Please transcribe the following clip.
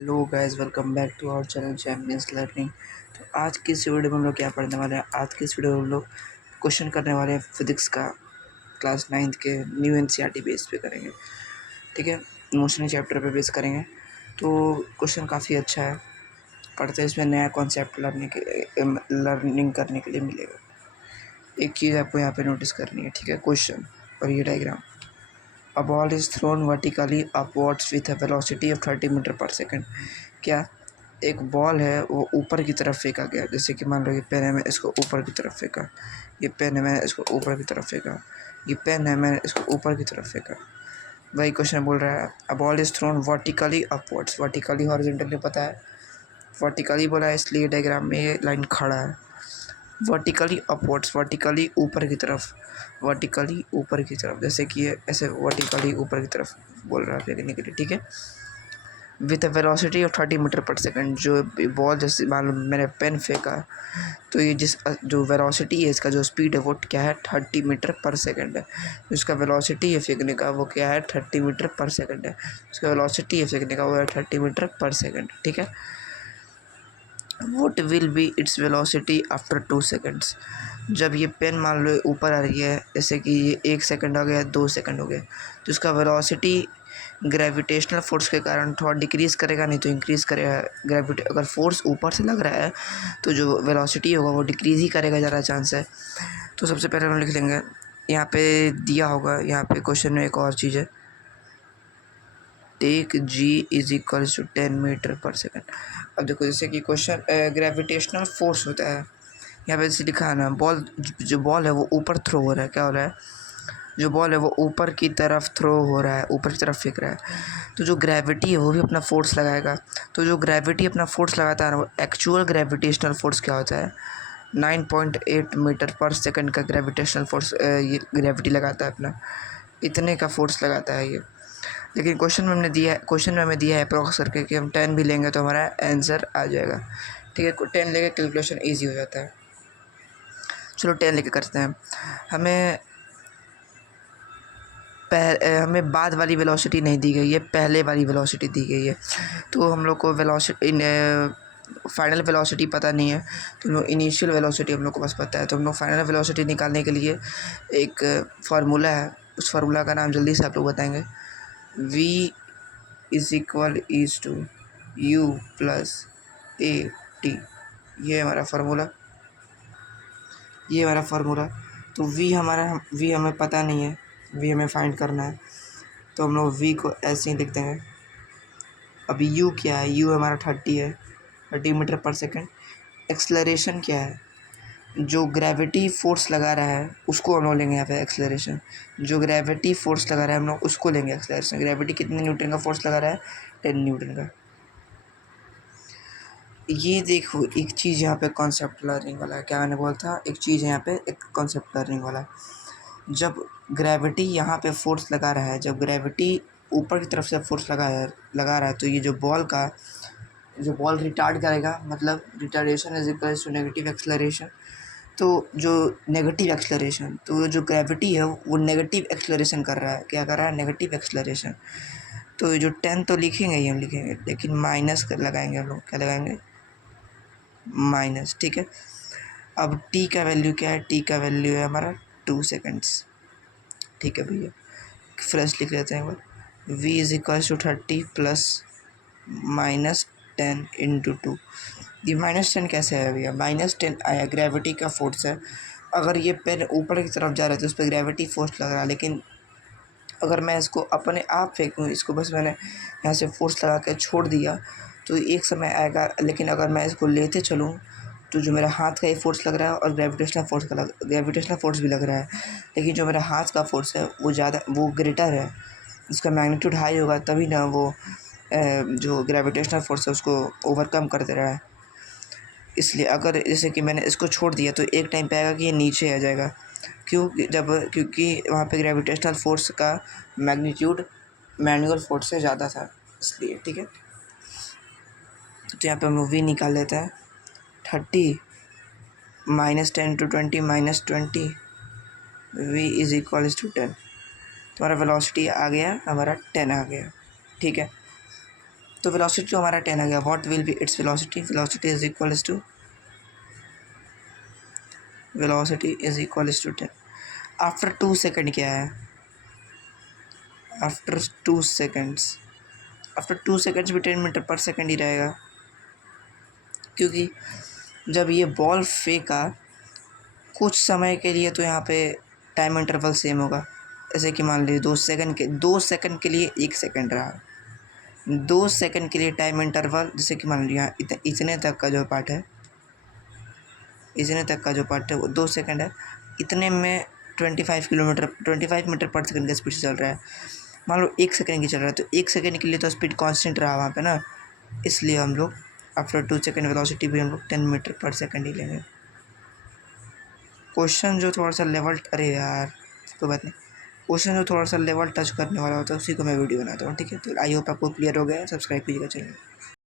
Hello guys, welcome back to our channel Champions Learning. तो आज की इस वीडियो में हम लोग क्या पढ़ने वाले हैं। आज की इस वीडियो में हम लोग क्वेश्चन करने वाले हैं फिजिक्स का, क्लास 9th के न्यू एनसीईआरटी बेस पे करेंगे। ठीक है, इमोशनल चैप्टर पे बेस करेंगे। तो क्वेश्चन काफ़ी अच्छा है, पढ़ते इसमें नया कॉन्सेप्ट लर्निंग करने के लिए मिलेगा। एक चीज़ आपको यहाँ पे नोटिस करनी है, ठीक है। क्वेश्चन और ये diagram. A ball is thrown vertically upwards with a velocity of 30 metre per second. क्या एक बॉल है वो ऊपर की तरफ फेंका गया, जैसे कि मान लो ये पेन है, मैं इसको ऊपर की तरफ फेंका, ये पेन है, मैंने इसको ऊपर की तरफ फेंका, ये पेन है, मैंने इसको ऊपर की तरफ फेंका। वही क्वेश्चन बोल रहा है, a ball is thrown vertically upwards. Vertically horizontally पता है, वर्टिकली बोला है इसलिए डायग्राम में ये लाइन खड़ा है। वर्टिकली अपवर्ड्स, वर्टिकली ऊपर की तरफ, वर्टिकली ऊपर की तरफ, जैसे कि ये ऐसे वर्टिकली ऊपर की तरफ बोल रहा है फेंकने के लिए, ठीक है। With a velocity of 30 metre per second. जो बॉल, जैसे मान लो मैंने पेन फेंका, तो ये जो वेलोसिटी है, इसका जो स्पीड है वो क्या है, 30 मीटर पर सेकेंड है। इसका वेलोसिटी है फेंकने का वो क्या है, 30 मीटर पर सेकेंड है। इसका वेलोसिटी है फेंकने का वो है 30 मीटर पर सेकेंड, ठीक है। What will be its velocity after 2 seconds. जब ये पेन मान लो ऊपर आ रही है, जैसे कि ये 1 सेकेंड हो गया, 2 सेकेंड हो गया, तो इसका वेलोसिटी ग्रेविटेशनल फोर्स के कारण थोड़ा डिक्रीज़ करेगा, नहीं तो इंक्रीज़ करेगा। अगर फोर्स ऊपर से लग रहा है तो जो वेलोसिटी होगा वो डिक्रीज़ ही करेगा, ज़्यादा चांस है। तो सबसे पहले हम लिख लेंगे, यहाँ पे दिया होगा, यहाँ पे क्वेश्चन में एक और चीज़ है, take g is equals to 10 metre per second. अब देखो, जैसे कि क्वेश्चन ग्रेविटेशनल फोर्स होता है, यहाँ पे जैसे लिखा है ना, जो बॉल है वो ऊपर थ्रो हो रहा है। क्या हो रहा है, जो बॉल है वो ऊपर की तरफ थ्रो हो रहा है, ऊपर की तरफ फेंक रहा है। तो जो ग्रेविटी है वो भी अपना फोर्स लगाएगा। तो जो ग्रेविटी अपना फोर्स लगाता है ना, वो एक्चुअल ग्रेविटेशनल फोर्स क्या होता है, 9.8 मीटर पर सेकंड का ग्रेविटेशनल फोर्स ये ग्रेविटी लगाता है अपना, इतने का फोर्स लगाता है ये। लेकिन क्वेश्चन में हमें दिया है अप्रॉक्स करके कि हम 10 भी लेंगे तो हमारा आंसर आ जाएगा, ठीक है। 10 लेके कैलकुलेशन ईजी हो जाता है। चलो 10 लेके करते हैं। हमें बाद वाली वेलोसिटी नहीं दी गई है, पहले वाली वेलोसिटी दी गई है। तो हम लोग को फाइनल वेलोसिटी पता नहीं है, तो हम लोग इनिशियल वेलोसिटी हम लोग को बस पता है। तो हम लोग फाइनल वेलोसिटी निकालने के लिए एक फार्मूला है, उस फार्मूला का नाम जल्दी से आप लोग बताएंगे। v is equal is to u plus a t, ये हमारा फार्मूला। तो v हमें पता नहीं है, v हमें फाइंड करना है, तो हम लोग v को ऐसे ही लिख देंगे। अभी u क्या है, u हमारा 30 है, 30 मीटर पर सेकेंड। एक्सलरेशन क्या है, जो ग्रेविटी फोर्स लगा रहा है उसको हम लोग लेंगे यहाँ पे एक्सलरेशन। जो ग्रेविटी फोर्स लगा रहा है हम लोग उसको लेंगे एक्सलरेशन। ग्रेविटी कितने न्यूटन का फोर्स लगा रहा है, 10 न्यूटन का। ये देखो, एक चीज़ यहाँ पे कॉन्सेप्ट लर्निंग वाला है। क्या मैंने बोला था, एक चीज़ यहाँ पे एक कॉन्सेप्ट लर्निंग वाला है। जब ग्रेविटी यहाँ पे फोर्स लगा रहा है, जब ग्रेविटी ऊपर की तरफ से फोर्स लगा रहा है, तो ये जो बॉल रिटार्ड करेगा, मतलब retardation is equals to negative acceleration. तो जो नेगेटिव एक्सलरेशन, तो जो ग्रेविटी है वो नेगेटिव एक्सलरेशन कर रहा है। क्या कर रहा है, नेगेटिव एक्सलरेशन। तो जो 10 तो लिखेंगे ही हम लिखेंगे, लेकिन माइनस कर लगाएंगे हम लोग, क्या लगाएंगे, माइनस, ठीक है। अब टी का वैल्यू क्या है, टी का वैल्यू है हमारा 2 सेकेंड्स, ठीक है भैया। फ्रेश लिख लेते हैं एक बार, v is equal to 30 plus -10 into 2। ये -10 कैसे है भैया, -10 आया, ग्रेविटी का फोर्स है। अगर ये पेन ऊपर की तरफ जा रहा है तो उस पर ग्रेविटी फोर्स लग रहा है, लेकिन अगर मैं इसको अपने आप फेंकूँ, इसको बस मैंने यहाँ से फोर्स लगा के छोड़ दिया तो एक समय आएगा। लेकिन अगर मैं इसको लेते चलूँ तो जो मेरा हाथ का ये फोर्स लग रहा है और ग्रेविटेशनल फोर्स भी लग रहा है, लेकिन जो मेरा हाथ का फोर्स है वो ग्रेटर है, उसका मैग्नीट्यूड हाई होगा, तभी ना वो जो ग्रेविटेशनल फोर्स है उसको ओवरकम कर दे रहा है। इसलिए अगर जैसे कि मैंने इसको छोड़ दिया तो एक टाइम पे आएगा कि ये नीचे आ जाएगा। क्योंकि वहाँ पे ग्रेविटेशनल फोर्स का मैग्नीट्यूड मैनुअल फोर्स से ज़्यादा था, इसलिए, ठीक है। तो यहाँ पे हम लोग v निकाल लेते हैं, 30 -10 to 20 -20, v is equal to 10। तुम्हारा वेलोसिटी आ गया, हमारा 10 आ गया, ठीक है। तो वेलोसिटी तो हमारा 10 आ गया। What will be its velocity? Velocity is equals to 10। After 2 second क्या है? आफ्टर 2 सेकंड्स, आफ्टर 2 सेकंड्स भी 10 मीटर पर सेकंड ही रहेगा, क्योंकि जब ये बॉल फेंका कुछ समय के लिए तो यहाँ पे टाइम इंटरवल सेम होगा। जैसे कि मान लीजिए 2 सेकंड के लिए 1 सेकंड रहा, 2 सेकंड के लिए टाइम इंटरवल, जैसे कि मान लीजिए यहाँ इतने तक का जो पार्ट है, वो 2 सेकंड है। इतने में 25 मीटर पर सेकंड का स्पीड से चल रहा है। मान लो 1 सेकंड की चल रहा है, तो 1 सेकंड के लिए तो स्पीड कांस्टेंट रहा वहाँ पे ना, इसलिए हम लोग आफ्टर 2 सेकंड वेलोसिटी भी हम लोग 10 मीटर पर सेकंड ही लेंगे। क्वेश्चन जो थोड़ा सा लेवल, अरे यार कोई बात नहीं, क्वेश्चन जो थोड़ा सा लेवल टच करने वाला होता है उसी को मैं वीडियो बनाता हूँ, ठीक है। तो आई होप आपको क्लियर हो गया है। सब्सक्राइब कीजिएगा चैनल।